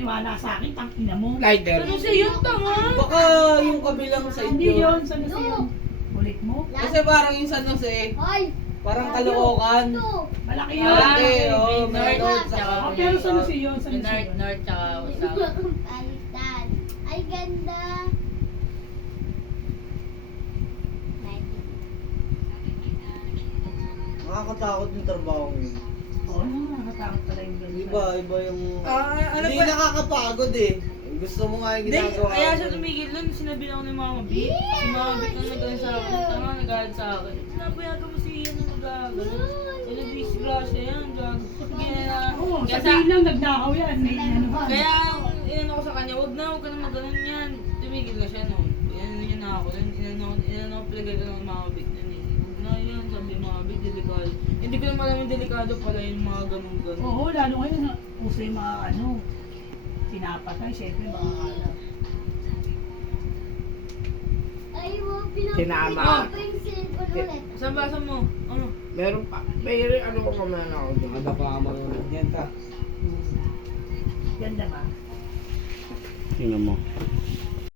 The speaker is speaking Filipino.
maniwala sa akin, tangina mo. Lighter. Ano siya yun, tama? Baka yung kabilang sa Hindi inyo. yun, San Jose yun. Ulit mo. Kasi parang yung San Jose, Hoy! parang Caloocan. Malaki Ah, yun. Malaki, okay. may North, road tsaka sa Pero San Jose yun, San Yung Jose north, yun. north, tsaka south. Baliktad. Ay, ganda. Nakakatakot yung trabaho yun. Oo, nakakatakot pala yung ganun. Iba yung... Ano Hindi pa? nakakapagod eh. Gusto mo nga yung Hindi, ginagawa kaya mo. siya tumigil nun, sinabi ako ni Mama B. Si Mama B na nag sa akin, tama, nag sa akin. Sinabayagan mo si Ian na mag-agano. Kaya busy grasya yan, gago. Oo, Kaya sabihin lang, nagnakaw yan. May ano ka. Kaya, inano ko sa kanya, wag ka na mag-ganon yan. Tumigil na siya noon. Inano niya na ako. Inano ko palagay ko ng Mama B nun eh. Huwag na yan, sabi Mama B, delikado. Hindi ko naman alam yung delikado pala yung mga ganun-ganun. Oo, lalo ngayon, uso yung mga ano, pinapatay, syempre mga alam. Ay, mo, Sinama. pinapakita yung cellphone ulit. Saan ba mo? Ano? Meron pa. May ano ko mamaya na ako doon. Ada pa ka marunod yan ta. Ganda ba? Tingnan mo.